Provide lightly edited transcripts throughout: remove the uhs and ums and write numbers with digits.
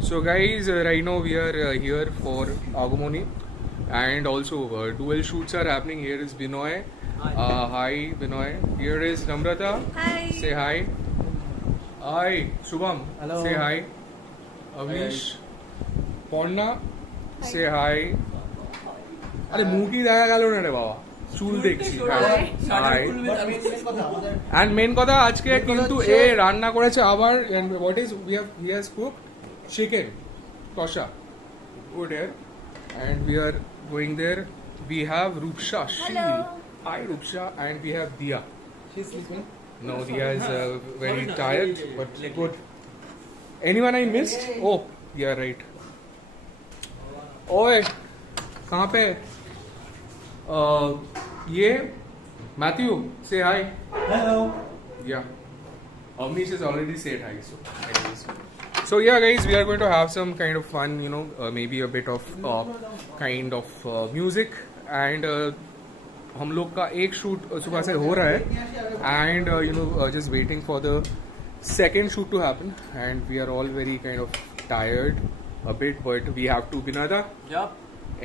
So guys, right now we are here for Agumoni, and also dual shoots are happening. Here is Binoy. Hi Binoy. Here is Namrata. Hi. Say hi. Hi Shubham. Hello. Say hi. Avnish. Porna. Say hi. अरे मुंह की দেখা গেল না রে বাবা চুল দেখছি and main কথা আজকে কিন্তু এ রান্না করেছে আবার and what is he has cooked chicken kosha good here and we are going there we have Rupsha Hello. hi Rupsha and we have Dia She's sleeping. no Dia is very tired but good anyone I missed oh yeah right ओए कहाँ पे ये Matthew say hi Hello. yeah Avnish is already said hi so anyways so yeah guys we are going to have some kind of fun you know maybe a bit of kind of music and हम लोग का एक shoot सुबह से हो रहा है and you know just waiting for the second shoot to happen and we are all very kind of tired a bit but we have to Binada Yup.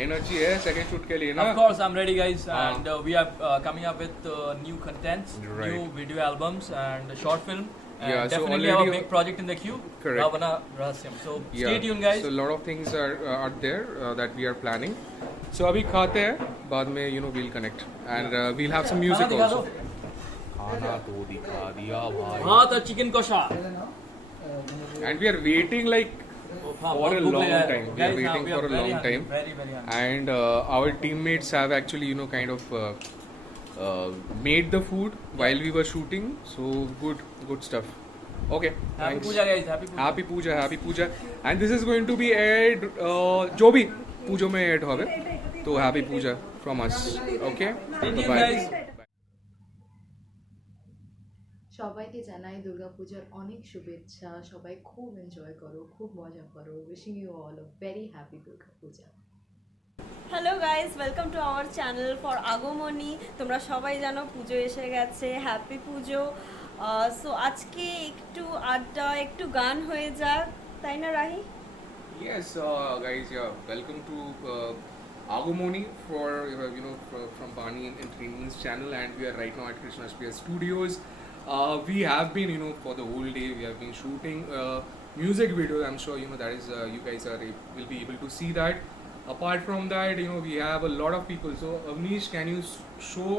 energy है second shoot के लिए ना Of course, I'm ready, guys, and we are coming up with new contents, Right. new video albums, and a short film. And Yeah, so definitely have a already- big project in the queue. Correct. Ravana Rahasyam. So stay tuned, guys. So a lot of things are there that we are planning. So अभी खाते हैं बाद में you know we'll connect and we'll have some music खाना दिखा also. दो। खाना तो दिखा दिया भाई. हाँ तो chicken kosha. And we are waiting like हाँ, for बहुत a भूख long लगा है। time. We are Guys, हाँ, waiting we for are a very long hungry, time. Very hungry. And our teammates have actually you know kind of made the food while we were shooting. So good stuff. Okay. Happy Thanks. Puja, guys. Happy Puja. Happy Puja and this is going to be aired जो भी पूजो में aired होवे तो Happy Puja from us okay Stay tuned, bye guys. সবাইকে জানাই দুর্গাপূজার অনেক শুভেচ্ছা সবাই খুব এনজয় করো খুব মজা করো wishing you all a very happy Durgapuja hello guys welcome to our channel for Agomoni তোমরা সবাই জানো পুজো এসে গেছে হ্যাপি পুজো সো আজকে একটু আড্ডা একটু গান হয়ে যাক তাই না Rahi yes guys yeah welcome to Agumoni for you know from Bani and Trini's channel and we are right now at Krishna Sphere Studios we have been you know for the whole day we have been shooting music videos I'm sure you know that is you guys will be able to see that apart from that you know we have a lot of people so Avnish can you show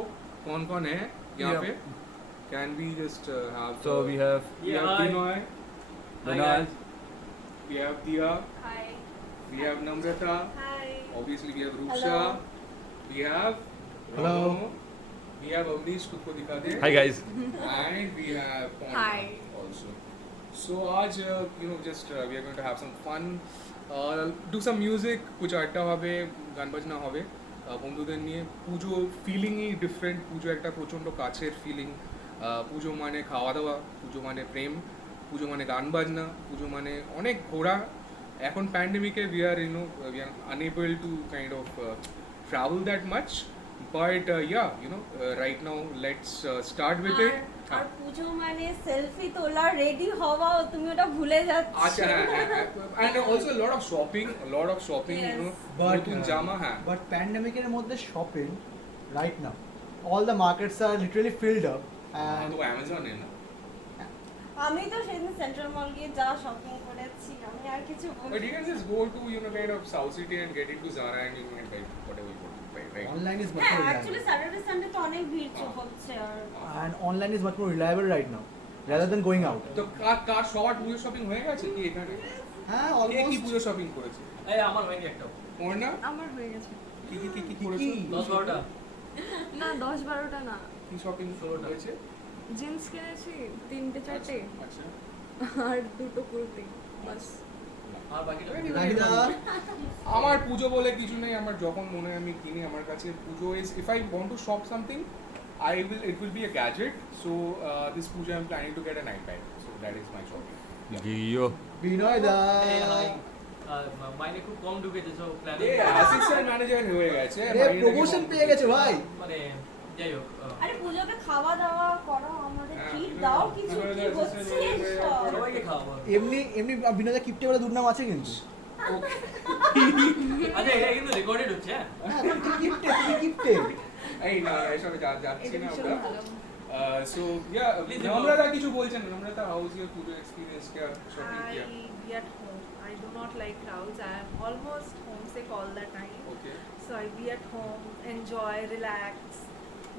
कौन है यहाँ Yeah. पे can we just have So we have we Yeah, have hi. Binoy Hi, guys. we have Dia hi we have Namrata hi obviously we have Ruksha Hello. we have Hello. Ramo, we have Avnish खुद को दिखा दे Hi guys. and we have Pon Hi. also so आज you know just we are going to have some fun do some music कुछ আড্ডা হবে গান বাজনা হবে বন্ধুদের নিয়ে পুজো ফিলিংই ডিফারেন্ট পুজো একটা প্রচণ্ড কাছের ফিলিং পুজো মানে খাওয়া দাওয়া পুজো মানে প্রেম পুজো মানে গান বাজনা পুজো মানে অনেক ঘোরা এখন প্যান্ডেমিকে we are you know we are unable to kind of travel that much but yeah you know right now let's start with it আর পুজো মানে সেলফি তোলা রেডি হওয়া তুমি ওটা ভুলে যাচ্ছ আচ্ছা হ্যাঁ and also a lot of shopping you know নতুন জামা হ্যাঁ But pandemic এর মধ্যে shopping right now. All the markets are literally filled up and তো অ্যামাজন এ না আমি তো সেদিন সেন্ট্রাল মল গিয়ে যা শপিং করেছি আমি আর কিছু but you can just go to you know kind of South City and get into Zara and you can buy whatever you want to buy right online is much হ্যাঁ more actually reliable. Saturday Sunday তো অনেক ভিড় হচ্ছে আর And online is much more reliable right now rather than going out. তো কার সবার পুজো shopping হয়ে গেছে কি এখানে হ্যাঁ কে কি almost পুজো শপিং করেছে এই আমার হয়নি একটাও। ওর না আমার হয়ে গেছে কি করেছো 10-12টা। না 10-12টা না কি শপিং হয়েছে জিন্স কিনেছি 3-4টে আচ্ছা আর 2টো কুর্তি বাস আর বাকিটা রাহিদা আমার পুজো বলে কিছু নেই আমার যখন মনে হয় আমি কিনি আমার কাছে পুজো is if I want to shop something it will be a gadget so this puja I'm planning to get an iPad so that is my shopping বিনয় দা এই হাই মাইনে খুব কম ঢুকেছে সো প্ল্যানিং অ্যাসিস্ট্যান্ট ম্যানেজার হয়ে গেছে promotion পেয়ে গেছে ভাই মানে যাই হোক আরে পুজোকে খাওয়া দাওয়া করো, আমাদের হ্যাঁ, ট্রিট পুজো- দাও কিছু, পুজো কি দাও, হচ্ছে পুজো দাও, এসব? সবাইকে খাওয়াবো। এমনি এমনি বিনোদা কিপ্টে বলে দুর্নাম আছে কিন্তু। আচ্ছা এটা কিন্তু রেকর্ডেড হচ্ছে হ্যাঁ? হ্যাঁ, তুমি কিপ্টে। এই না এসবে যাচ্ছি এটা না ভীষণ আমরা ভালো। সো ইয়া Please নম্রতা কিছু বলছেন নম্রতা how is your Puja experience क्या शॉपिंग I किया be at home. I do not like crowds. I am almost homesick all the time. Okay So I be at home, enjoy, relax.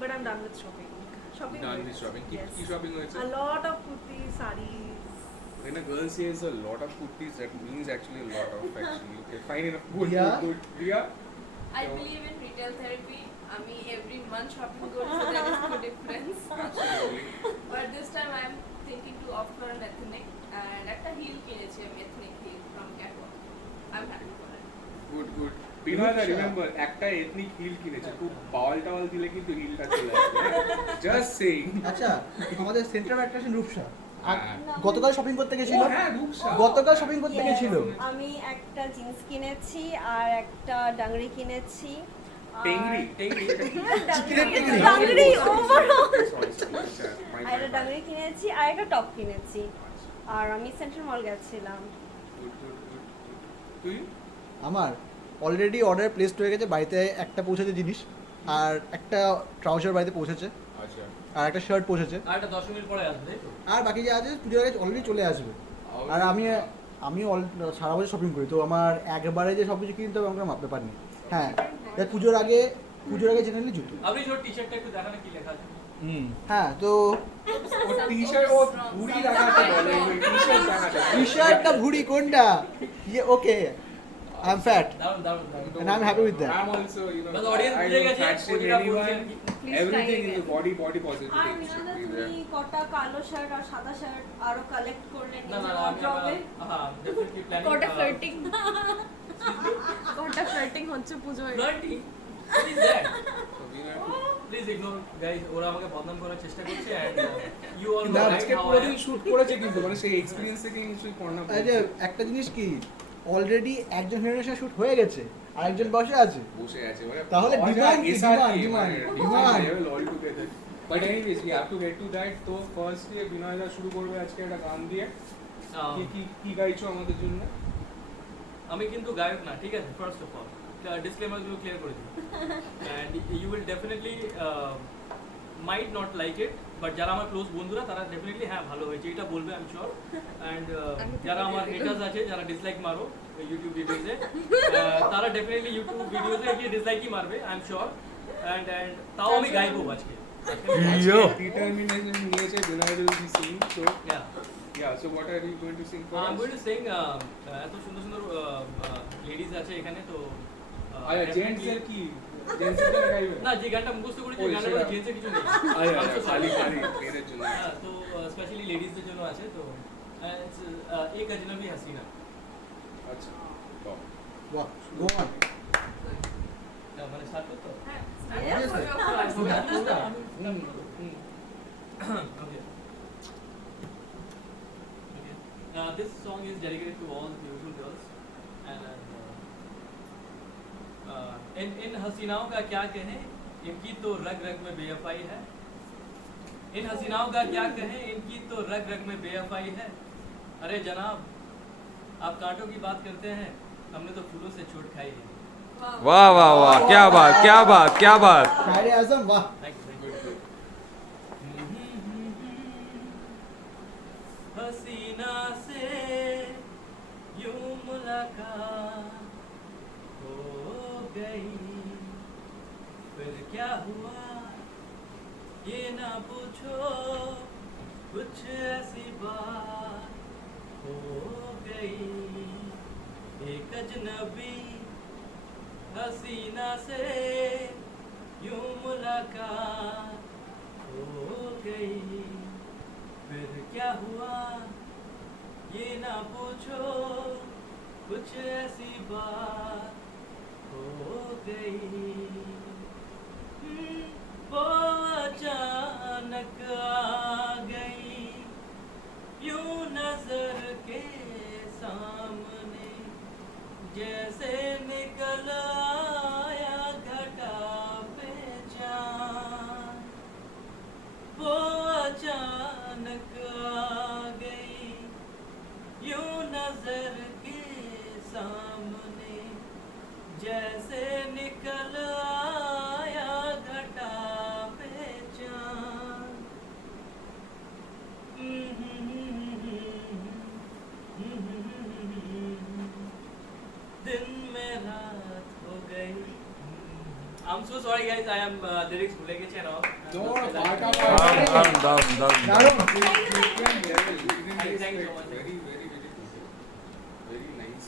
But I'm done with shopping. Shopping. Done with- with shopping. Yes. কি shopping হয়েছে A lot of kurtis, sarees. When a girl says a lot of kurtis, that means actually a lot of actually. Okay, fine enough. Good, Yeah. good, good. Priya? I believe in retail therapy. আমি every month shopping করি, so there is no difference. Absolutely. But this time I am thinking to opt for an ethnic and একটা heel কিনেছি আমি ethnic heel from Catwalk. I'm happy for it. Good, good. বিনয় দা আচ্ছা। Remember একটা ethnic hill কিনেছে খুব bowel towel দিলে কিন্তু হিলটা চলে আসবে জাস্ট সেইং আচ্ছা, আমাদের সেন্টার অফ অ্যাট্রাকশন রূপসা হ্যাঁ। গতকাল শপিং করতে গেছিল। হ্যাঁ রূপসা গতকাল শপিং করতে Yes, গেছিল। আমি একটা জিন্স কিনেছি আর একটা ডাংরি কিনেছি। আর- টেংরি টেংরি চিকেনের টেংরি। ডাংরি ওভারঅল সরি আচ্ছা আর একটা ডাংরি কিনেছি আর একটা টপ কিনেছি। আর আমি সেন্ট্রাল মল গেছিলাম। গুড গুড গুড তুই আমার অলরেডি অর্ডার প্লেসড হয়ে গেছে, বাড়িতে একটা পৌঁছেছে জিনিস, আর একটা ট্রাউজার বাড়িতে পৌঁছেছে, আচ্ছা আর একটা শার্ট পৌঁছেছে, আর একটা 10 মিনিট পরে আসবে তাই তো? আর বাকি যা আছে পুজোর আগে অলরেডি চলে আসবে। আর আমি সারা বছর শপিং করি, তো আমার একবারে যে সব কিছু কিনতে হবে আমার ব্যাপার নেই। হ্যাঁ, এবার পুজোর আগে জেনারেলি জুতো। আপনি ছোট টি-শার্টটা একটু দেখান কি লেখা আছে? হ্যাঁ, তো ও টি-শার্ট ও ভুড়ি লাগাতে বলে টি-শার্ট লাগাতে টি শার্ট না ভুড়ি কোনটা? ইয়ে ওকে, আই এম ফ্যাট দারুন দারুন দারুন। and I'm happy with that. I'm also, you know, But the audience I বুঝে don't গেছে, fat shame কোনটা anyone. বলছেন কি? Everything try in the body positive R should মিনাদা be তুমি there. কটা কালো শার্ট আর সাদা শার্ট আরো কালেক্ট করলে না নিজের না আমি ওয়ার্ড্রবে? হ্যাঁ ডেফিনেটলি প্ল্যানিং কটা flirting? কটা flirting হচ্ছে পুজোয়? Flirting please that So we have please ignore guys, ওরা আমাকে বদনাম করার চেষ্টা করছে এন্ড ইউ অল কিন্তু আজকে পুরো দিন শুট করেছে কিন্তু মানে সেই এক্সপেরিয়েন্স থেকে নিশ্চয়ই করোনা এই যে একটা জিনিস কি, অলরেডি একজন হিরোইনের সাথে শুট হয়ে গেছে, আরেকজন বসে আছে। বসে আছে মানে তাহলে demand কি, demand. Level all together but anyways we have to get to that. তো ফার্স্টলি বিনয়দা শুরু করবে আজকে একটা গান দিয়ে। কি কি কি গাইছো আমাদের জন্য? আমি কিন্তু গায়ক না, ঠিক আছে? ফার্স্ট অফ অল ডিসক্লেমার গুলো ক্লিয়ার করে দিই and you will definitely might not like it, but যারা আমার ক্লোজ বন্ধুরা তারা ডেফিনেটলি হ্যাঁ ভালো হয়েছে এটা বলবে আমি শিওর। এন্ড যারা আমার হেটার্স আছে যারা ডিসলাইক মারো ইউটিউব ভিডিওতে তারা ডেফিনেটলি ইউটিউব ভিডিওতে গিয়ে ডিসলাইকই মারবে আই এম শিওর। এন্ড তাও আমি গাইবো আজকে। ডিটারমিনেশন নিয়েছে Binoy will be sing. So Yeah. yeah, so what are you going to sing for I'm us? going to sing এত সুন্দর সুন্দর লেডিজ আছে এখানে তো আরে জেন্টস এর কি জেন্টস এর গাইবে না যে গানটা মুখস্থ করেছি ওই গানটা সেটা। জেন্টসের কিছু নেই আরে I'm so খালি sorry. খালি মেয়েদের জন্য হ্যাঁ, তো স্পেশালি লেডিজদের জন্য আছে তো এক अजनबी हसीना আচ্ছা বাহ বাহ, গো অন। মানে স্টার্ট করতে হবে? হ্যাঁ Yes, sir. Hmm hmm Okay. Okay. This song is dedicated to all the beautiful girls and इन हसीनाओं का क्या कहें, इनकी तो रग रग में बेवफाई है। इन हसीनाओं का क्या कहें, इनकी तो रग रग में बेवफाई है। अरे जनाब आप कांटों की बात करते हैं, हमने तो फूलों से चोट खाई है। वाह वाह वाह, क्या बात क्या बात क्या बात। শায়রে আজম, বাহ। Thank you, thank you. Good good हसीना से यूं मुलाकात हो गई, फिर क्या हुआ ये ना पूछो, कुछ ऐसी बात हो गई। एक अजनबी हसीना से यूं मुलाकात हो गई, फिर क्या हुआ ये ना पूछो, कुछ ऐसी बात हो गई। वो अचानक आ गई यूं नजर के सामने, जैसे निकल आया घटा पे चाँद। रात हो गई I'm so sorry guys, I am lyrics भूले गए थे ना. No, part of দারুণ। Thank you so much. Very, very, very good. Very nice.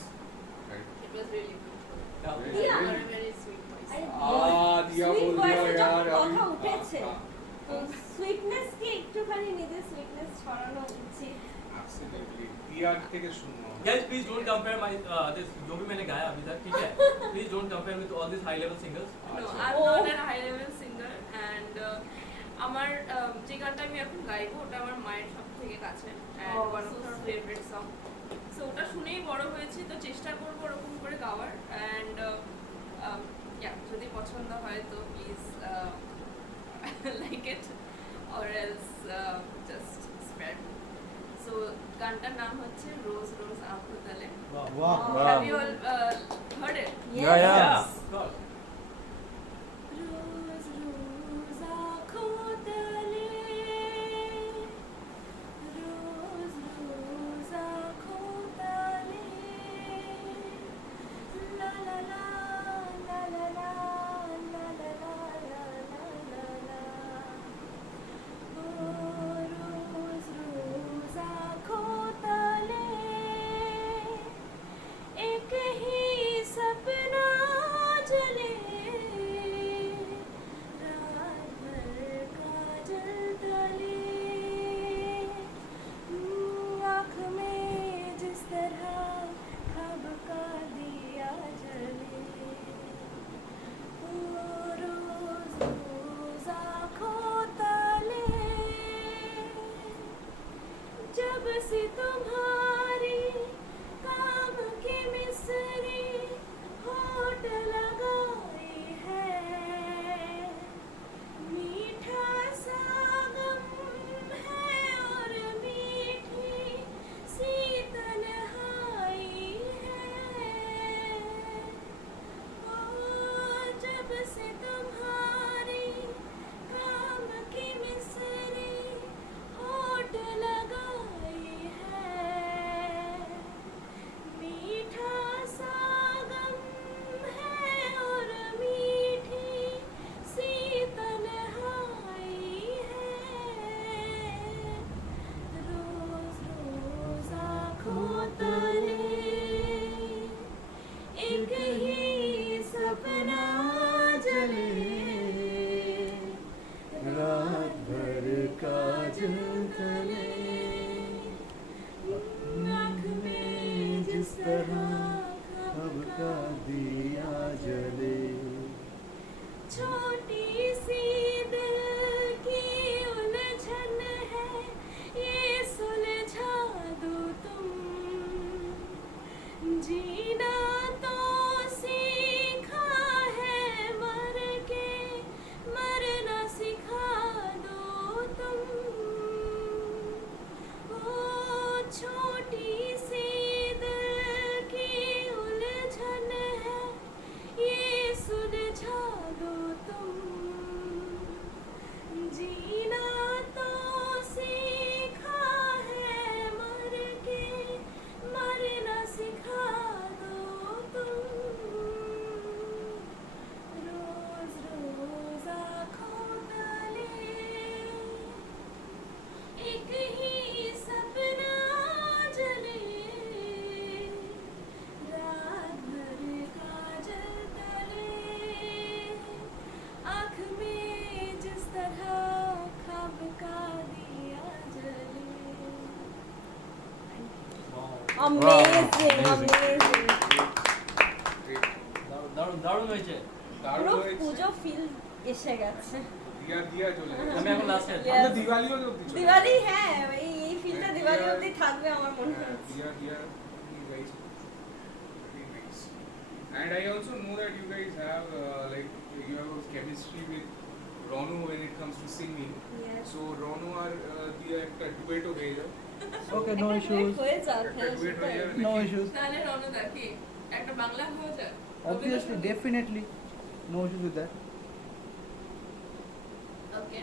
Right. It was really good. Very, Yeah. You very- are a very sweet voice. दिया Sweet बोल voice दिया এ यार যখন अभी। কথা উঠেছে हाँ, তো সুইটনেস কে একটুখানি নিজের সুইটনেস ছড়ানো উচিত absolutely. दिया থেকে শুনো। Guys, please don't compare my this जो भी मैंने गाया अभी तक, ठीक है? Please don't compare with all these high level singers. No, আচ্ছা। I'm Oh. not a high level singer and আমার যে গানটা আমি এখন গাইবো ওটা আমার মায়ের সব থেকে কাছে and Oh, one so of her sweet. favorite song. So ওটা শুনেই বড় হয়েছি তো চেষ্টা করবো ওরকম করে গাওয়ার and yeah যদি পছন্দ হয় তো please like it or else just spare me. So গানটার নাম হচ্ছে রোজ রোজ আঁখো তলে. বাহ Have you all heard it? Yeah, yeah. Of course. रोज रोज आँखों तले रोज रोज आँखों तले ला ला ला ला ला ला ला ला ला ला ला ओ रोज रोज आँखों तले एक ही सपना जले रात भर काजल तले आँख में जिस तरह ख्वाब का दिया जले ओ रोज रोज आँखों तले जब से तुम्हारी काम की मिसरी होठ लगाई है मीठा सा गम है और मीठी सी तन्हाई है ओ जब से तुम्हारी काम की मिसरी होठ लगाई है मीठा सा गम है और मीठी सी तन्हाई है रोज रोज आँखों तले एक ही सपना जले रात भर काजल तले आँख में जिस तरह अब का दिया जले छोटी सी दिल की उलझन है ये सुलझा दो तुम जीना तो सीखा है मर के मरना सिखा दो तुम ओ छोटी सी दिल की उलझन है ये सुलझा दो तुम जीना तो सीखा है मर के मरना सिखा दो तुम रोज रोज आँखों तले एक ही सपना जले रात भर काजल तले आँख में जिस तरह ख्वाब का दिया जले Amazing, amazing. Great. দারুণ দারুণ হয়েছে. দারুণ পুরো হয়েছে। পুজো ফিল এসে গেছে দিয়া দিয়া চলে গেছে। আমি এখন লাস্টে Yeah. আমরা দিওয়ালিও অবধি চলে দিওয়ালি হ্যাঁ এই ফিলটা হ্যাঁ, দিওয়ালি দিয়া- অবধি থাকবে আমার মনে গেছে। হচ্ছে দিয়া দিয়া you guys very nice. And I also know that you guys have like you have a chemistry with Ronu when it comes to singing. Yes. So Ronu আর দিয়া একটা ডুয়েটও হয়ে যায়। ওকে নো একটা duet ইস্যুস হয়ে যাক একটা হ্যাঁ duet হয়ে সেটাই। যাবে। নো ইস্যুস তাহলে রণদা কি একটা বাংলা হয়ে যায় obviously definitely no issues with that ওকে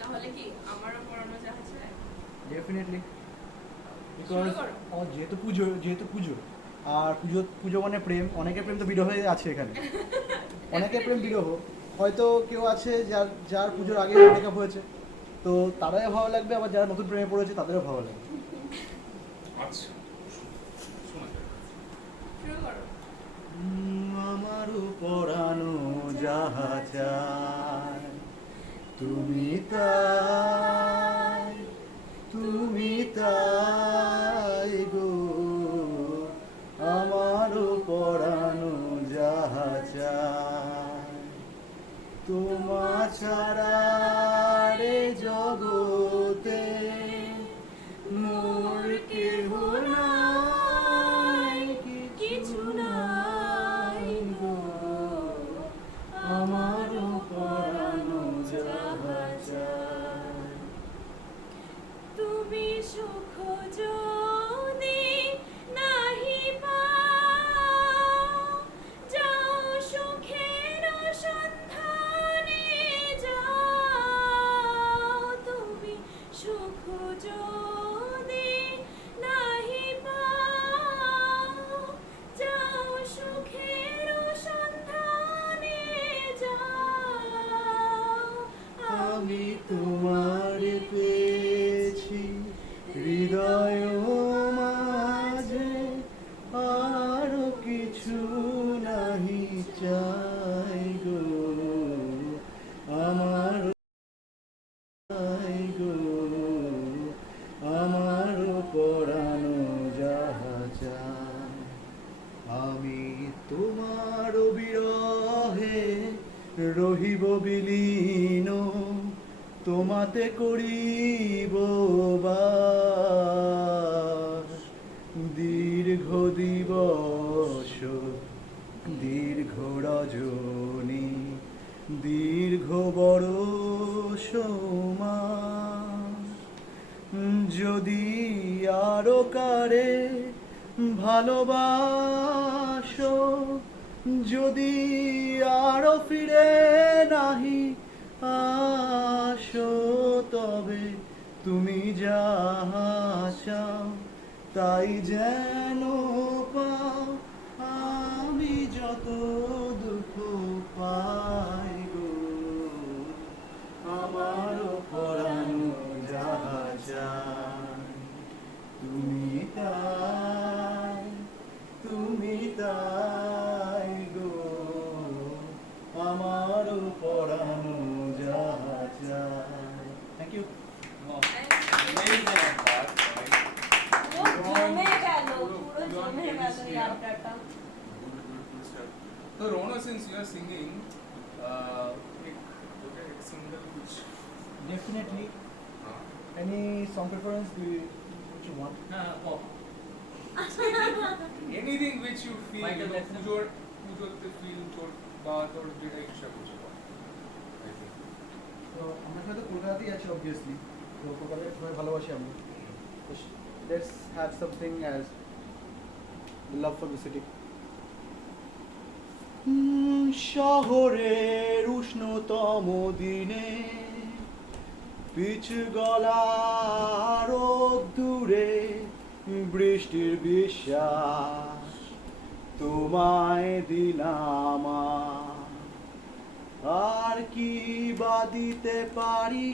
তাহলে কি আমারও পড়ানো যাচ্ছে definitely শুরু because করো। যেহেতু পুজো আর পুজো পুজো মানে প্রেম, অনেকের প্রেম তো বিরহ হয়ে আছে এখানে, অনেকের প্রেম বিরহ, হয়তো কেউ আছে যার যার পুজোর আগে ব্রেকআপ হয়েছে, তো তারাই ভালো লাগবে, আবার যারা নতুন প্রেমে পড়েছে তাদেরও ভালো লাগবে। আচ্ছা শোনা যাক। শুরু করো। আমারও পরানো যাহা চায় তুমি তাই, তুমি তাই গো, আমারও পরানো যাহা চায় তোমা ছাড়া রে জগতে মোর কেহ নাই, কিছু নাই গো, আমারও পরানো যাহা চায়। তুমি সুখ যদি নাহি পাও, যাও সুখের সন্ধানে যাও। তুমি সুখ যদি নাহি পাও, যাও সুখের সন্ধানে যাও। আমি তোমার পেয়েছি হৃদয় মাঝে, আরো কিছু নাহি চাই গো, আমার চাই গো, আমার পরানো যাহা চায়। আমি তোমার বিরহে রহিব বিলীন, তোমাতে করিব বাস, দীর্ঘ দিবস দীর্ঘ রজনী দীর্ঘ বরষ মাস, যদি আরো কারে ভালোবাসো, যদি আরো ফিরে নাহি আসো, তবে তুমি যাহা চাও তাই যেন পাও, আমি যত দুঃখ পাই গো, আমার পরানো যাহা চায় তুমি তাই, তুমি তাই গো, আমার পরানো যাহা চায়। Thank you. পুরো জমে গেল, পুরো জমে গেল এই আড্ডাটা। So Rona, since you are singing, एक single कुछ Definitely. Any song preference which you want? হ্যাঁ pop anything which you feel, Michael Jackson. পুজোতে feel বা তোর যেটা ইচ্ছা করছে বল। I think. তো আমরা হয়তো কলকাতাতেই আছি অবভিয়াসলি, তো কলকাতায় সবাই ভালোবাসি আমরা, তো let's have something as love for the city. শহরের উষ্ণতম দিনে পিচ গলার দূরে বৃষ্টির বিশ্বাস তোমায় দিলাম, আর কি বা দিতে পারি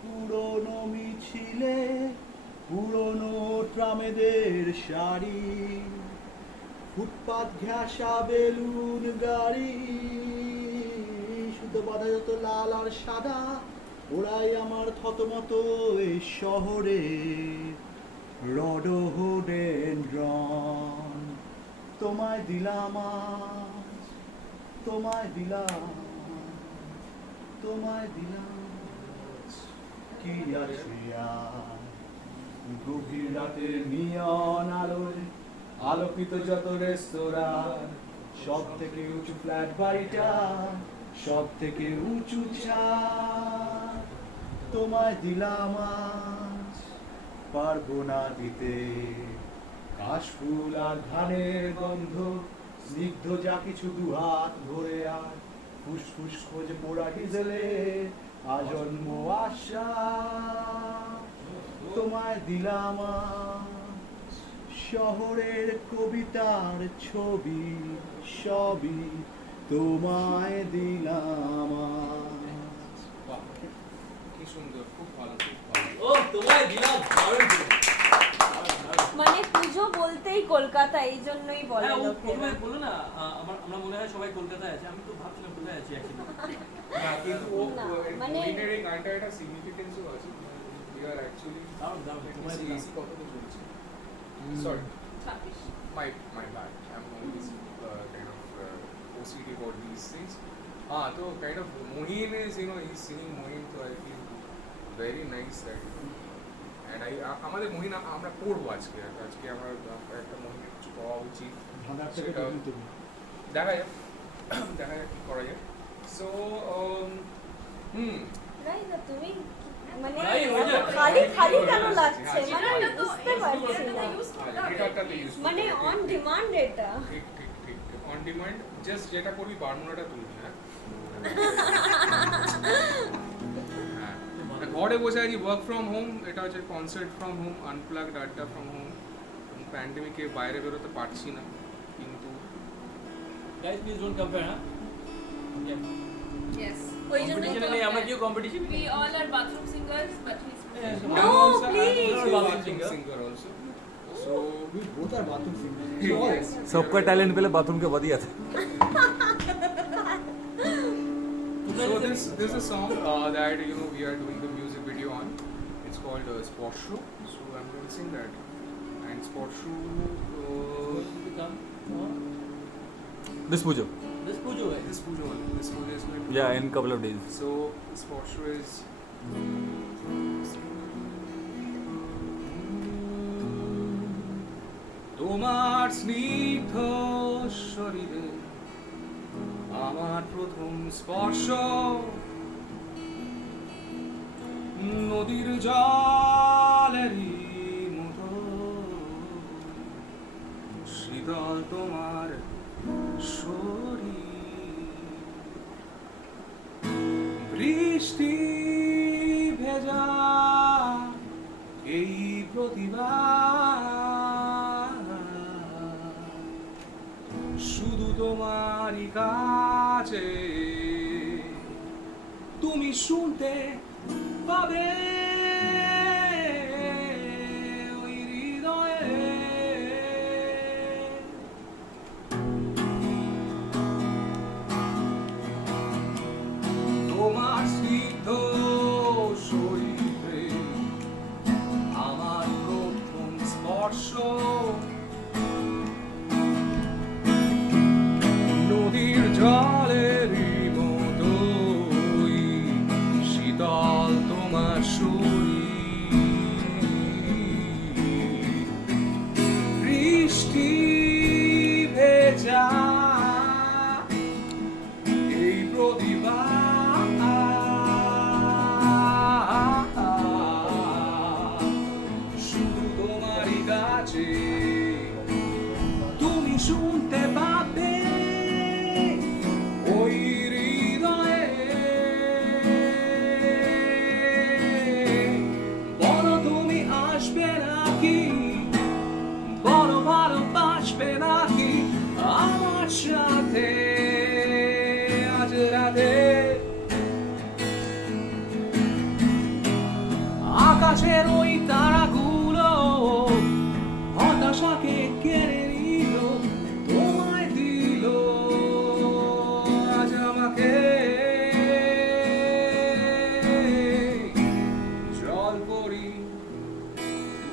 পুরনো মিছিলে পুরনো ট্রামেদের শাড়ি, ফুটপাত ঘেঁষা বেলুন গাড়ি, শুধু বাধা যত লাল আর সাদা, ওরাই আমার থতমত এই শহরে রডোডেনড্রন। তোমায় দিলাম আজ, তোমায় দিলাম, তোমায় দিলাম, কি আছে আর গভীর রাতের নিয়ন আলোয় আলোকিত যত রেস্তোরাঁ, সব থেকে উঁচু ফ্ল্যাট বাড়িটা, সব থেকে উঁচু ছাদ, তোমায় দিলাম আজ, পারবো না দিতে কাশফুল আর ধানের গন্ধ, স্নিগ্ধ যা কিছু দুহাত ভরে আর ফুসফুস খোঁজে পোড়া ডিজেলে আজন্ম আশা, তোমায় দিলাম আজ শহরের কবিতার ছবি সবই তোমায় দিলাম আজ। বাহ, কি সুন্দর, খুব ভালো, খুব ভালো। ও তোমায় দিলাম, দারুণ ছিল। মানে পুজো বলতেই কলকাতা, এই জন্যই বলে হ্যাঁ, ও লোকেরা। প্রথমে বললো না, আমরা মনে হয় সবাই কলকাতায় আছে। আমি তো ভাবছিলাম কোথায় আছি actually। না, কিন্তু না, এই মানে- মহিনের এই গানটার একটা সিগনিফিকেন্সও আছে। We are actually দারুণ, দারুণ, তোমায় AC দিলাম। কতটা চলছে? Sorry, 26 my bad. I'm always kind of OCD about these things. So kind of Mohin is, he's singing Mohin, so I feel very nice that, and আমাদের Mohin আমরা পড়বো আজকে আমরা একটা Mohin কিছু পাওয়া উচিত। ভাঙার থেকে সেটা- তুমি তুমি দেখা যাক দেখা যাক কি করা যায়। সো রাইজা, তুমি মানে রাই, ওই যে- খালি খালি কেন হ্যাঁ, লাগছে? হ্যাঁ, মানে হ্যাঁ, বুঝতে পারছি না। গিটারটাতে ইউজ মানে অন ডিমান্ড এটা। ঠিক অন ডিমান্ড, জাস্ট যেটা করবি বারমুনাটা তুলবি না। হ্যাঁ, ঘরে বসে আছি, ওয়ার্ক ফ্রম হোম, এটা হচ্ছে কনসার্ট ফ্রম হোম, আনপ্লাগড আড্ডা ফ্রম হোম। প্যান্ডেমিকে বাইরে বেরোতে পারছি না, কিন্তু Guys, please don't compare, huh? Yeah. Yes. ওই জন্যই Competition তো- নেই, আমরা কেউ competition নেই। We all are bathroom singers, but he's Yeah, No, I'm also please. a bathroom singer also. So We both are bathroom singers. yes, सबका talent पहले bathroom के बाद ही आता है। So this is a song that we are doing the music video on. It's called Sporsho. So I'm going to sing that. And Sporsho. This Pujo. This Pujo hai. This Pujo is going to. Yeah, in couple of days. So Sporsho is. তোমার স্নিগ্ধ শরীরে আমার প্রথম স্পর্শ, নদীর জলেরই মতো শীতল তোমার শরীর, বৃষ্টি ভেজা এই প্রতিভা শুধু তোমারই কাছে তুমি শুনতে পাবে ওই হৃদয়ে। তোমার স্নিগ্ধ শরীরে আমার প্রথম স্পর্শ, নদীর জলেরই মতোই শীতল তোমার শরীর, বৃষ্টি ভেজা এই প্রতিভা শুধু তোমারই কাছে তুমি শুনতে পাবে ওই হৃদয়ে। বলো তুমি আসবে নাকি, বলো ভালোবাসবে নাকি আমার সাথে আজ রাতে। আকাশের ওই তারাগুলো হতাশাকে কেড়ে নিল, তোমায় দিল আজ আমাকে। জল পড়ি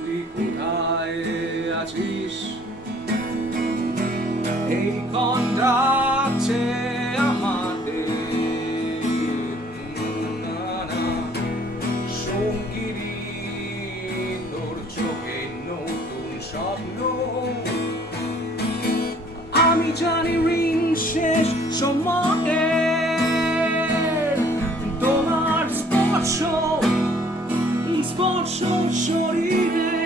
তুই কোথায় আছিস, এই ক্ষণ ডাকছে আমাদের নানা সঙ্গিনী, তোর চোখে নতুন স্বপ্ন। আমি জানি ঋণ শেষ সময়ের, তোমার স্পর্শ স্পর্শ শরীরে,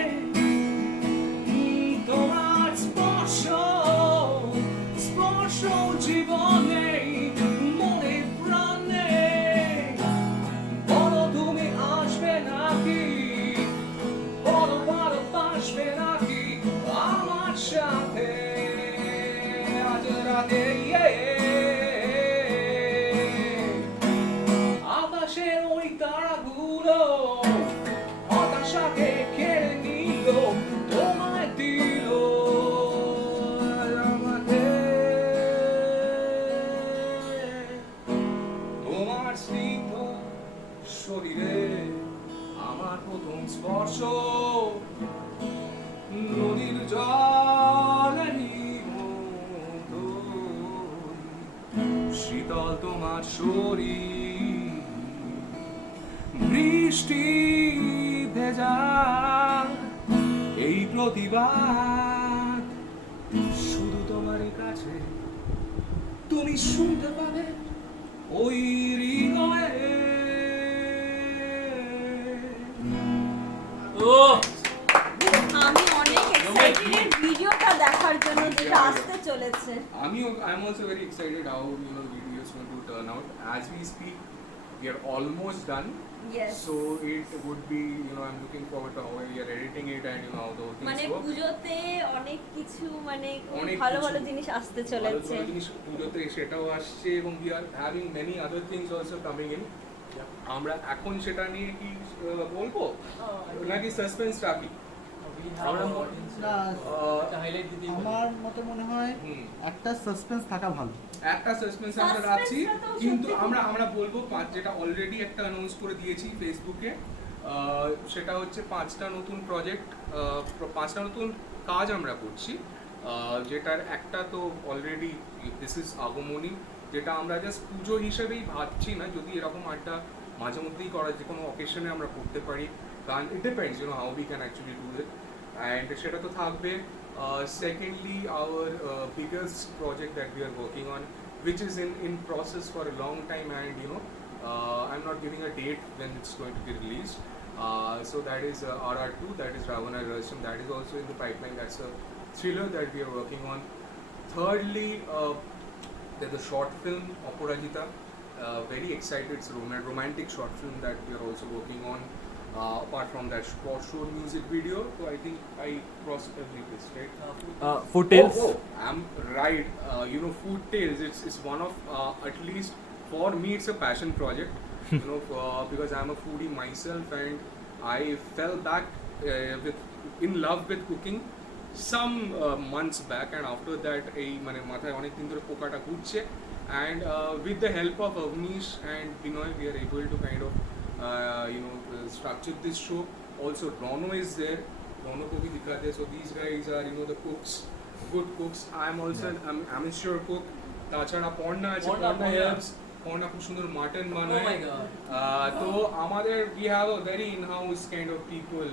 তোমার স্পর্শ স্পর্শ জীবনে মনে প্রাণে। বলো তুমি আসবে নাকি, বলো ভালোবাসবে নাকি আমার তোমার সাথে আজ রাতে আকাশের ওই তারাগুলো হতাশাকে কেড়ে নিল তোমায় দিল আমাকে তোমার স্নিগ্ধ শরীরে আমার প্রথম স্পর্শ নদীর জলে শীতল তোমার শরীর বৃষ্টি ভেজা এই প্রতিবাদ শুধু তোমারই কাছে তুমি শুনতে পাবে ওই হৃদয়ে ও আমি অনেক এক্সাইটেড ভিডিওটা দেখার জন্য যেটা আসতে চলেছে। I'm also very excited how the video is going to turn out. As we speak, we are almost done. Yes. So it would be, I'm looking forward to how we are editing it and how the whole মানে things work. পুজোতে অনেক কিছু মানে খুব অনেক ভালো কিছু। ভালো জিনিস আসতে ভালো চলেছে। ভালো জিনিস পুজোতে সেটাও আসছে এবং we are having many other things also coming in. আমরা এখন সেটা নিয়ে কি বলবো নাকি সাসপেন্স রাখি? আমরা না, হাইলাইট দিতে আমার মতে মনে হয় হুম। একটা সাসপেন্স থাকা ভালো। একটা সাসপেন্স আমরা Suspense রাখছি টা তো কিন্তু সত্যি আমরা বলবো যেটা অলরেডি একটা অ্যানাউন্স করে দিয়েছি ফেসবুকে সেটা হচ্ছে 5টা নতুন প্রজেক্ট 5টা নতুন কাজ আমরা করছি যেটার একটা তো অলরেডি দিস ইজ আগমনী যেটা আমরা জাস্ট পুজো হিসেবেই ভাবছি না যদি এরকম একটা মাঝে মধ্যেই করা যে কোনো অকেশনে আমরা করতে পারি কারণ it depends how we can actually do it and সেটা তো থাকবে secondly our biggest project that we are working on which is in process for a long time and I'm not giving a date when it's going to be released so that is RR2 that is Ravana Rahasam that is also in the pipeline that's a thriller that we are working on thirdly there's a short film Aparajita very excited it's a romantic short film that we are also working on apart from that sport show music video so I think I crossed every list right Food Tales. Oh, I'm right. Food Tales. It's one of at least for me it's a passion project. Because I'm a foodie myself and I fell back in love with cooking some months back and after that মানে মাথায় অনেক দিন ধরে পোকাটা ঘুরছে and with the help of Avnish and Binoy we are able to kind of structure this show. Also Rono is there. Rono ko bhi dikhate so these guys are the cooks good cooks I'm also an amateur cook তাছাড়া পর্ণা আছে Parna helps Parna খুব সুন্দর mutton Oh বানায় my god. তো আমাদের we have a very in-house kind of people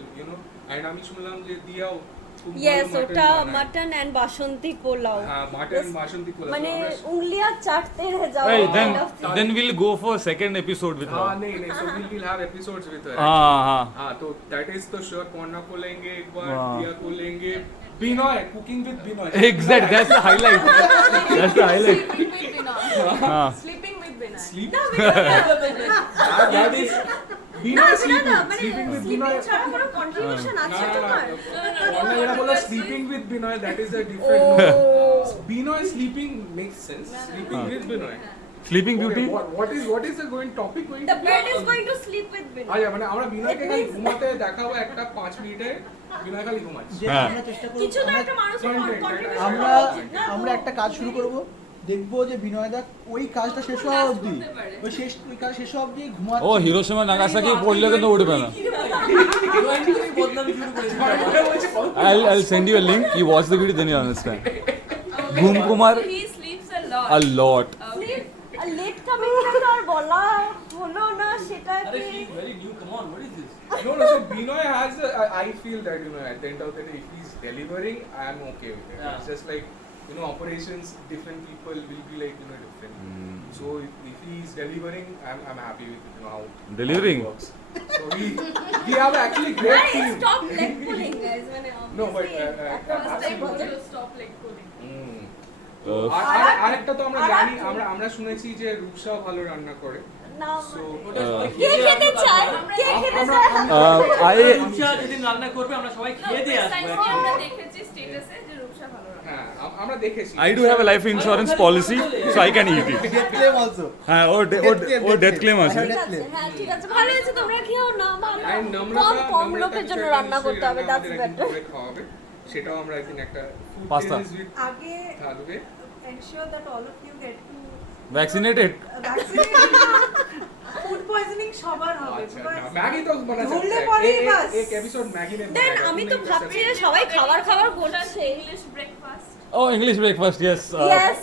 and আমি শুনলাম যে দিয়াও খুব ভালো ইয়েস mutton ওটা বানায়। মাটন এন্ড বাসন্তী পোলাও হ্যাঁ মাটন Just বাসন্তী পোলাও মানে আমরা- উংলিয়া চাটতে রহে যাও Hey, kind of thing. then we'll go for second episode with हाँ her. नहीं so we'll have episodes with her हाँ. हाँ तो that is the sure पौर्णा को लेंगे एक बार वाह। दिया को लेंगे Binoy cooking with Binoy Exact. That's the highlight. That's the highlight. हाँ. Sleeping with Vinay. sleep That is Binoy না sleeping মানে sleeping with স্লিপিং बिनॉय ছাড়া কোনো কন্ট্রিবিউশন না আছে না তোমার পৌর্ণা যেটা বললো sleeping with Binoy that is a different Binoy sleeping makes sense sleeping with Binoy Sleeping Beauty. Okay, what is the going topic going the to bed is be? Going to sleep with Binoy আচ্ছা মানে আমরা বিনয়কে It খালি means- ঘুমাতে দেখাবো একটা 5 মিনিটে বিনয় খালি ঘুমাচ্ছে যে হ্যাঁ। আমরা চেষ্টা করব কিছু তো একটা মানুষের Content, কন্ট্রিবিউশন আমরা করা উচিত না আমরা একটা কাজ শুরু করব দেখবো যে বিনয়দা ওই কাজটা শেষ হওয়া কাজ অবধি করতে পারে। ওই কাজ শেষ হওয়া অবধি ঘুমাচ্ছে ও হিরোশিমা নাগাসাকি পড়লে কিন্তু উঠবে না। বদনামি শুরু করেছি I'll send you a link. You watch the video, then you understand. Bhoom Kumar So he sleeps a lot. a lot. Okay. আর লেট কামিং তো আর বলা হলো না সেটা আরে কি she is very new come on what is this No, so Binoy has I feel that at the end of the day if he's delivering I'm okay with it. Yeah. It's just like operations different people will be like different. So if he's delivering I'm happy with how Delivering? how it works. So we have actually great Guys, team. stop leg pulling guys মানে No, but, obviously একটা First মানুষের time budget- to stop like coding. আরেকটা তো আমরা জানি আমরা শুনেছি যে রূপসা ভালো রান্না করে না So ওটা সবাই কে খেয়ে খেতে আমরা চায় আমরা- কে খেতে আমরা- চায় I রূপসা যেদিন রান্না করবে আমরা সবাই No, খেয়ে দিয়ে আসবো precisely আমরা দেখেছি স্ট্যাটাসে যে রূপসা আমরা দেখেছি I do have a life insurance policy, so I can eat it. Death claim also. হ্যাঁ ওর ডেথ ক্লেম আছে। I have ঠিক death আছে, claim. হ্যাঁ ঠিক আছে, ভালো হয়েছে, তোমরা খেও না, ভালো। And নম্রতা- কম নম্রতা লোকের কিছু জন্য একটা রান্না করতে হবে, নিশ্চয়ই that's আমাদের একদিন better. করে খাওয়াবে। সেটাও আমরা একদিন একটা food Pasta. challenge with আগে থাকবে। ensure that all of you get to Vaccinated? vaccinate. Food poisoning সবার হবে আচ্ছা, because না, ম্যাগি তো বানা ধরলে सकते हैं। পরেই एक- বাস। एक एपिसोड मैगी ने দেন बनाया, আমি तुम তো नहीं कर ভাবছি सकते। যে সবাই খাবার করছে। English breakfast Oh, English breakfast, yes. Yes,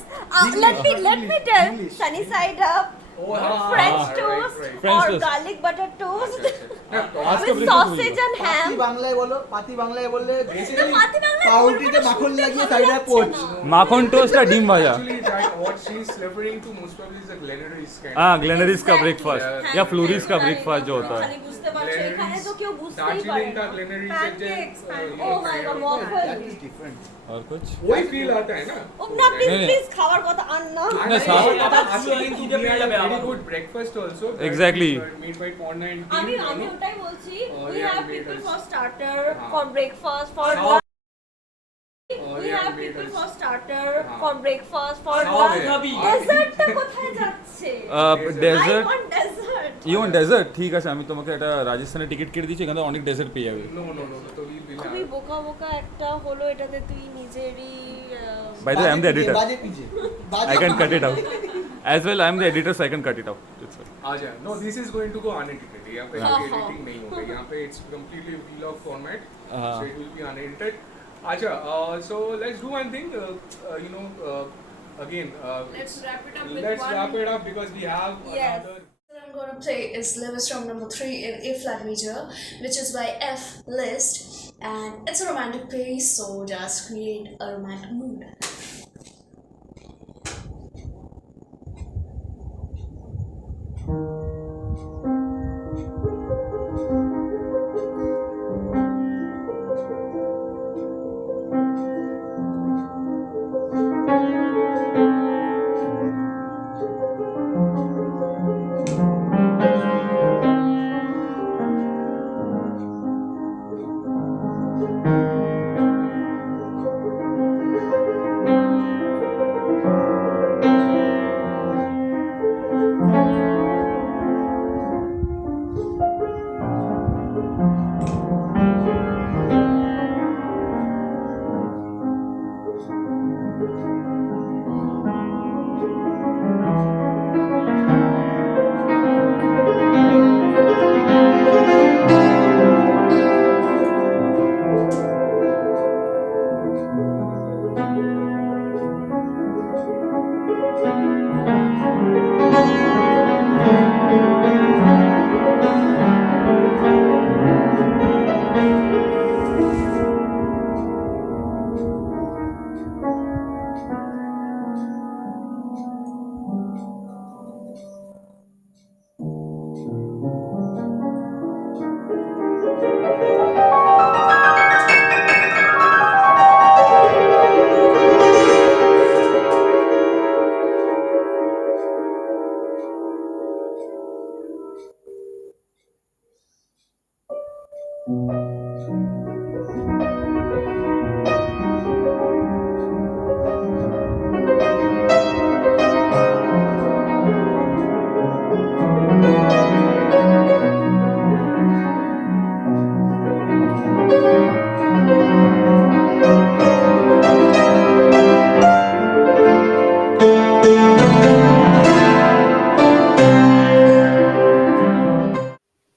let me tell. English. Sunny side up, Oh, हाँ, French right, toast, right. French or toast. garlic butter toast না, আজকে with breakfast sausage and ham. পাতি বাংলায় বলো, পাতি বাংলায় বললে Basically, পাতি বাংলায় পাউরুটিতে বলবো না, মাখন শুনতে লাগিয়ে ভালো সাইডে লাগছে পোচ। না। মাখন টোস্ট আর ডিম ভাজা। actually, that what she's referring to most probably is the Glenary's kind. हाँ, Glenary's का Exactly. Breakfast Yeah. या फ्लोरिस का জানি না, ब्रेकफास्ट जो होता है। খালি বুঝতে পারছো, এখানে তো কেউ বুঝতেই পারে दार्जिलिंग का না। Glenary's Pancakes, Oh my God, waffle. That is different. और कुछ? वही फील आता है ना ও না, नहीं, नहीं। প্লিজ খাবার কথা আর না। And না, I সাথে- thought about asking সাথে- you, we had a সাথে- very good breakfast also. that Exactly. was made by Porna and আমি team, you আমি know. ওটাই বলছি, we yeah, have made people us- for starter, हाँ. for breakfast, for How- lunch. We yeah, have made people us- for starter, हाँ. for breakfast, for How lunch. খাবি? ডেজার্টটা কোথায় যাচ্ছে? I dessert want dessert. You want dessert? ঠিক আছে, আমি তোমাকে একটা রাজস্থানের টিকিট কেটে দিচ্ছি, এখানে অনেক ডেজার্ট পেয়ে যাবে। No, no, no, no. So we'll খুবই have. বোকা বোকা একটা হলো, এটাতে তুই নিজেরই By the way, I'm the editor. বাজে পিজে। বাজে I can PJ. cut it out. As well, I'm the editor, so I can cut it out. It's fine. आजा. No, this is going to go unedited. यहाँ पे हाँ, editing नहीं होगा. यहाँ पे it's completely vlog format, हाँ. so it will be unedited. आजा. So let's do one thing. You know, again. Let's wrap it up with Let's one wrap it up because we have Yes. another. That I'm gonna play is Lewis number 3 in A flat major, which is by F List, and it's a romantic piece, so just create a romantic mood.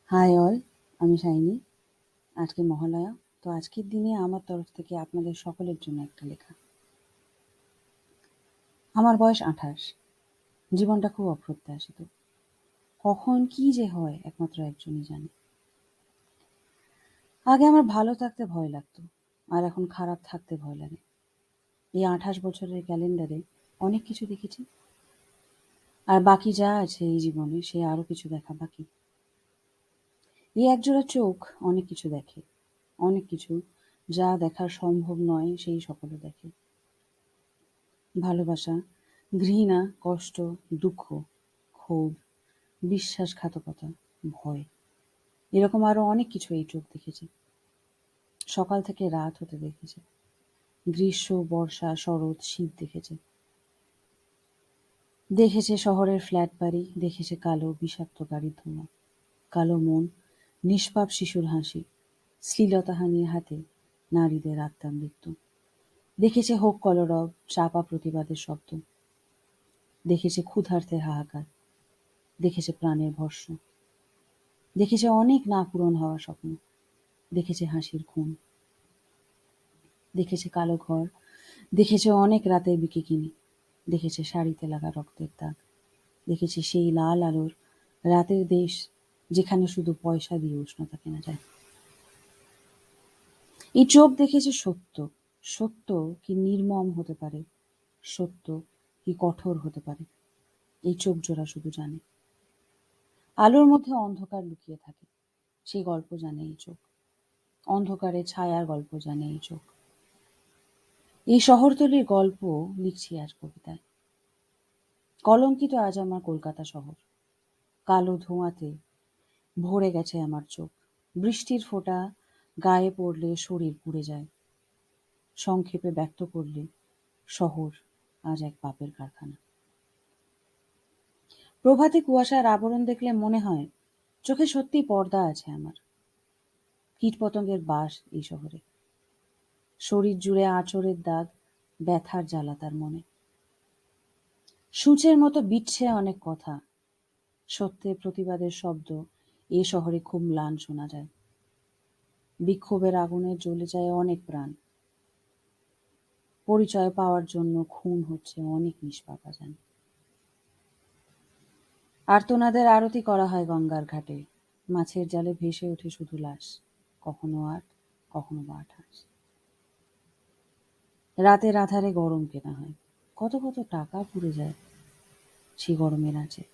High all, আমি shiny. আজকে মহালয়া, তো আজকের দিনে আমার তরফ থেকে আপনাদের সকলের জন্য একটা লেখা। আমার বয়স 28। জীবনটা খুব অপ্রত্যাশিত। কখন কি যে হয় একমাত্র একজনই জানে। আগে আমার ভালো থাকতে ভয় লাগতো, আর এখন খারাপ থাকতে ভয় লাগে। এই 28 বছরের ক্যালেন্ডারে অনেক কিছু দেখেছি, আর বাকি যা আছে এই জীবনে সে আরো কিছু দেখা বাকি। এই একজোড়া চোখ অনেক কিছু দেখে, অনেক কিছু যা দেখা সম্ভব নয় সেই সকলও দেখে। ভালোবাসা, ঘৃণা, কষ্ট, দুঃখ, ক্ষোভ, বিশ্বাসঘাতকতা, ভয়, এরকম আরো অনেক কিছু এই চোখ দেখেছে। সকাল থেকে রাত হতে দেখেছে। গ্রীষ্ম, বর্ষা, শরৎ, শীত দেখেছে। দেখেছে শহরের ফ্ল্যাট বাড়ি, দেখেছে কালো বিষাক্ত গাড়ির ধোঁয়া, কালো মন, নিষ্পাপ শিশুর হাসি, শ্লীলতাহানির হাতে নারীদের আত্মার মৃত্যু। দেখেছে হোক কলরব, চাপা প্রতিবাদের শব্দ। দেখেছে ক্ষুধার্তের হাহাকার, দেখেছে প্রাণের ভস্ম। দেখেছে অনেক না পূরণ হওয়া স্বপ্ন, দেখেছে হাসির খুন। দেখেছে কালো ঘর, দেখেছে অনেক রাতের বিকিকিনি, দেখেছে শাড়িতে লাগা রক্তের দাগ, দেখেছে সেই লাল আলোর রাতের দেশ যেখানে শুধু পয়সা দিয়ে উষ্ণতা কেনা যায়। এই চোখ দেখেছে সত্য, সত্য কি নির্মম হতে পারে, সত্য কি কঠোর হতে পারে, এই চোখ জোড়া শুধু জানে। আলোর মধ্যে অন্ধকার লুকিয়ে থাকে, সেই গল্প জানে এই চোখ। অন্ধকারে ছায়ার গল্প জানে এই চোখ। এই শহরতলির গল্প লিখছি আজ কবিতায়। কলঙ্কিত আজ আমার কলকাতা শহর, কালো ধোঁয়াতে ভরে গেছে আমার চোখ। বৃষ্টির ফোঁটা গায়ে পড়লে শরীর পুড়ে যায়। সংক্ষেপে ব্যক্ত করলে শহর আজ এক পাপের কারখানা। প্রভাতে কুয়াশার আবরণ দেখলে মনে হয় চোখে সত্যি পর্দা আছে আমার। কীটপতঙ্গের বাস এই শহরে, শরীর জুড়ে আঁচড়ের দাগ, ব্যথার জ্বালা তার মনে। সূচের মতো বিচ্ছে অনেক কথা, সত্যের প্রতিবাদের শব্দ এ শহরে খুব ম্লান শোনা যায়। বিক্ষোভের আগুনে জ্বলে যায় অনেক প্রাণ। পরিচয় পাওয়ার জন্য খুন হচ্ছে অনেক নিষ্পাপ আজান। আর্তনাদের আরতি করা হয় গঙ্গার ঘাটে, মাছের জালে ভেসে ওঠে শুধু লাশ, কখনো আট, কখনো বা 28। রাতের আধারে গরম কেনা হয়, কত কত টাকা পুড়ে যায় সেই গরমের আঁচে।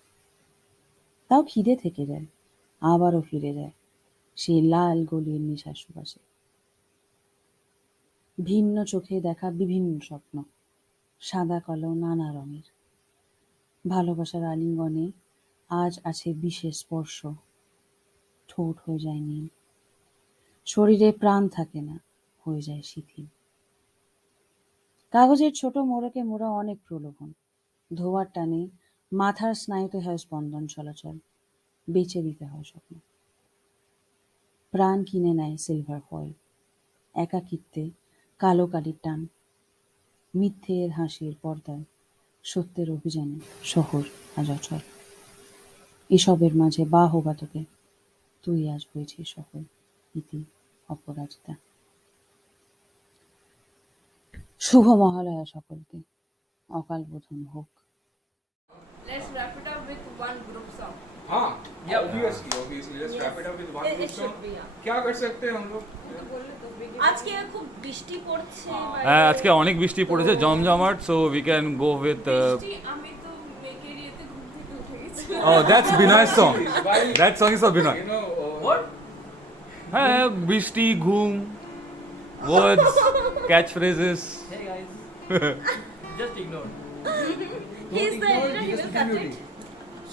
তাও খিদে থেকে যায়, আবারও ফিরে যায় সেই লাল গলির নিশার সুবাসে। ভিন্ন চোখে দেখা বিভিন্ন স্বপ্ন, সাদা কালো নানা রঙের। ভালোবাসার আলিঙ্গনে আজ আছে বিশেষ স্পর্শ, ঠোঁট হয়ে যায় নীল, শরীরে প্রাণ থাকে না, হয়ে যায় শিথিল। কাগজের ছোট মোড়কে মোড়া অনেক প্রলোভন, ধোয়ার টানে মাথার স্নায়ুতে হয় স্পন্দন চলাচল, বেচে দিতে হয় স্বপ্ন। প্রাণ কিনে নেয় সিলভার ফয়েল, একাকিত্বে কালো কালির টান, মিথ্যের হাসির পর্দায় সত্যের অভিযানে শহর আজ অচল। এসবের মাঝে বাহবা তোকে, তুই আজ হয়েছিস সফল, ইতি অপরাজিতা। শুভ মহালয়া সকলকে, অকাল বোধন হোক। Let's wrap it up with one group song. हाँ Yep. obviously let's wrap it up with one It group song. should be, yeah. क्या कर सकते हैं हम लोग? আজকে খুব বৃষ্টি পড়ছে বাইরে। হ্যাঁ আজকে অনেক বৃষ্টি পড়েছে জমজমাট, so we can go with বৃষ্টি, আমি তো মেকের ইয়েতে ঘুম থেকে উঠে গেছি। oh that's Binay's song. That song is for Binoy. You know What? হ্যাঁ বৃষ্টি, ঘুম, words, catchphrases. Hey guys. Just ignore. He's the editor, he will Just cut continuity. it.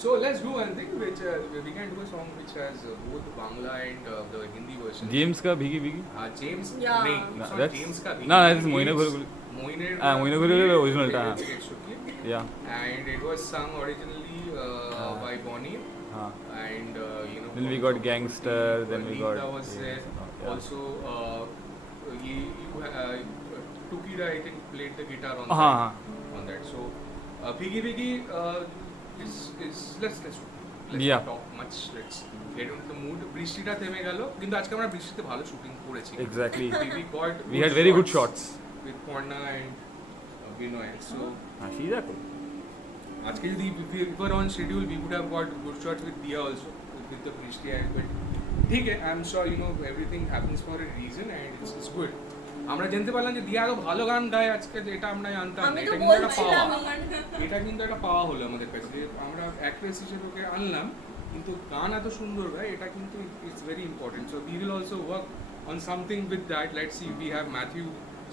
So let's do one thing which we can do a song which has both Bangla and the Hindi version. James का भीगी भीगी. James Yeah. नहीं, No, sorry, that's- James का भी. No, that is Moine Gulguli. Moine Moine Gulguli का original था. Yeah. And it was sung originally by Bonnie. हाँ. And you know. Then we got Gangster, then we got. Leeta was there. Yeah. Also, Tukida I think played the guitar on हाँ that. हाँ. On that. So, Biggie Biggie is let's Yeah. not talk much. Let's get into the mood. বৃষ্টিটা থেমে গেল, কিন্তু আজকে আমরা বৃষ্টিতে ভালো শুটিং করেছি। Exactly. We got We had very good shots. with Porna and Binoy. So हाँ she's a cool. আজকে যদি we were on schedule, we would have got good shots with Dia also with the বৃষ্টি and but ঠিক আছে, I'm sure you know everything happens for a reason and it's good. আমরা জানতে পারলাম যে দিয়া তো ভালো গান গায় আজকে, যেটা আমরা জানতাম না। আমি তো এটা কিন্তু একটা বলছিলাম পাওয়া, এটা কিন্তু একটা পাওয়া হলো আমাদের কাছে যে আমরা অ্যাক্ট্রেস হিসেবে ওকে আনলাম, কিন্তু গান এত সুন্দর গায়, এটা কিন্তু it's very important. So we will also work on something with that. Let's see, we have Matthew,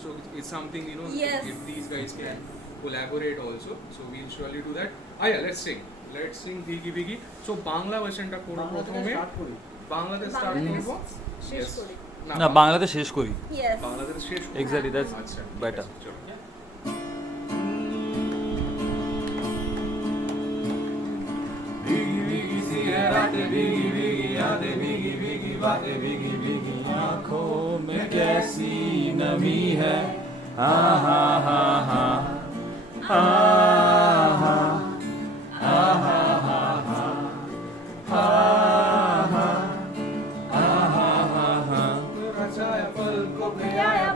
so it's something you know Yes. If this guys can collaborate also, so we'll surely do that. Yeah, let's sing Biggie Biggie. So Bangla ভার্সনটা করব বাংলা থেকে প্রথমে, start করি। বাংলাতে start বাংলাতে করব। শেষ Yes. করি। না বাংলাতে শেষ করি ইয়েস বাংলাদেশ শেষ করবো। Exactly, that's আচ্ছা, ঠিক better. আছে, চলো। आँखों में कैसी नमी है हाँ हाँ हाँ हाँ हाँ हाँ हाँ हाँ हाँ हाँ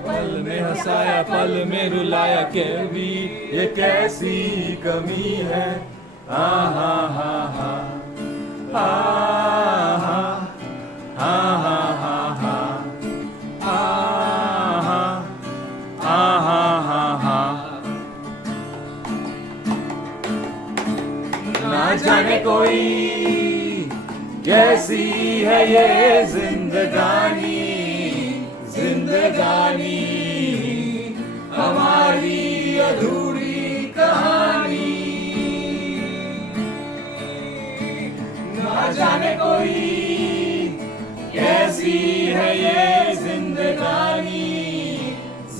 पल में हंसाया पल में रुलाया के भी ये कैसी कमी है हाँ हाँ हाँ हाँ हाँ हाँ हाँ हाँ हाँ ना जाने कोई कैसी है ये जिंदगानी जिंदगानी हमारी अधूरी कहानी ना जाने कोई कैसी है ये जिंदगानी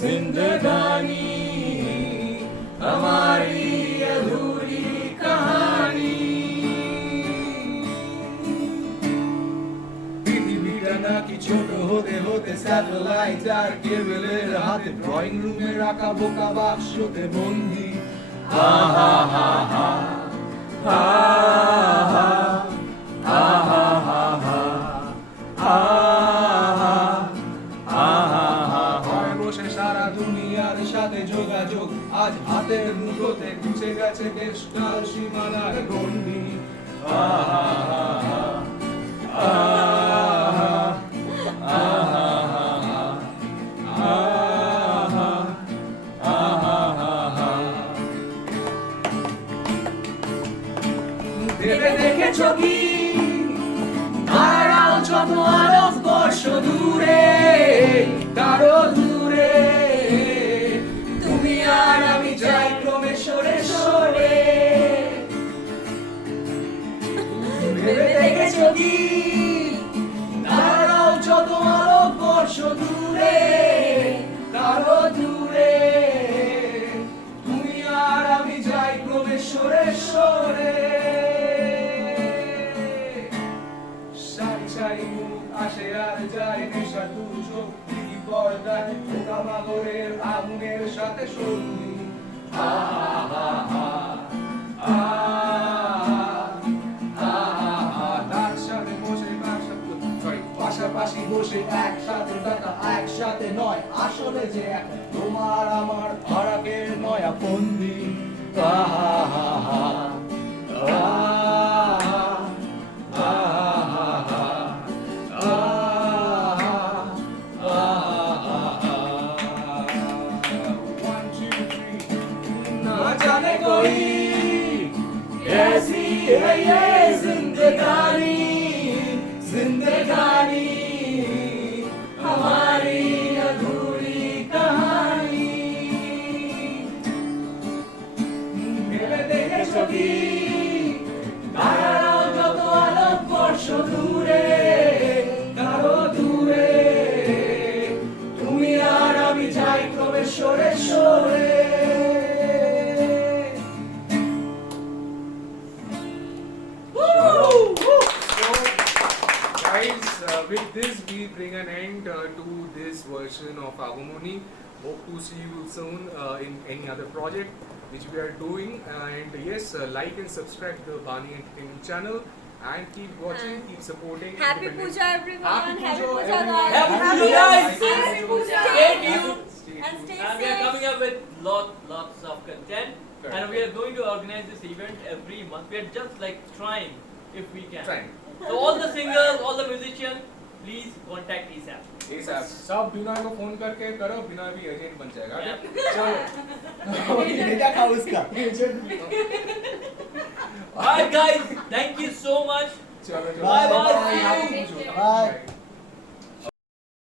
जिंदगानी हमारी अधूरी कहानी পৃথিবীটা কি ছোট হতে হতে স্যাটেলাইট আর কেবলের হাতে ড্রয়িং রুমে রাখা বোকা বাক্সতে বন্দি হা হা হা হা হা হা হা হা হা বসে সারা দুনিয়ার সাথে যোগাযোগ আজ হাতের মুঠোতে ঘুচে গেছে দেশটার সীমানার গণ্ডি ভেবে দেখেছো কি আড়াল যত আরব বর্ষ দূরে তারও দূরে তুমি আর আমি যাই ক্রমে সরে সরে ভেবে দেখেছো কি আড়াল যত আরব বর্ষ দূরে তারও দূরে তুমি আর আমি যাই ক্রমে সরে সরে আসে আর যায় নেশা তুজো কি পর্দায় কামাগরের আগুনের সাথে সঙ্গী তার সাথে বসে পাশাপাশি বসে একসাথে দেখা একসাথে নয় আসলে যে এক তোমার আমার ফারাকের নয়া ফন্দি जाने कोई ऐसी है ये जिंदगानी जिंदगानी हमारी अधूरी कहानी मेरे देखे छवि दाराও যত আলোক বর্ষ দূরে তারও দূরে তুমি আর আমি যাই ক্রমে সরে সরে With this, we bring an end to this version of Agumoni. Hope to see you soon in any other project which we are doing. And yes, like and subscribe to the Bani Entertainment channel. And keep watching, keep supporting. Happy independent- Puja, everyone. Happy Happy Puja, Puja, everyone. guys. Happy Puja, guys. Happy Puja. Stay tuned. And stay And we are safe. coming up with lots of content. Correct. And we are going to organize this event every month. We are just like trying if we can. Trying. So all the singers, all the musicians, please contact ASAP. ASAP. सब बिना को phone करके करो, बिना भी agent बन जाएगा। Yep. चलो। এটা খাও उसका Alright guys, thank you so much. चलो चलो। Bye, bye. Happy Puja. Bye. Bye.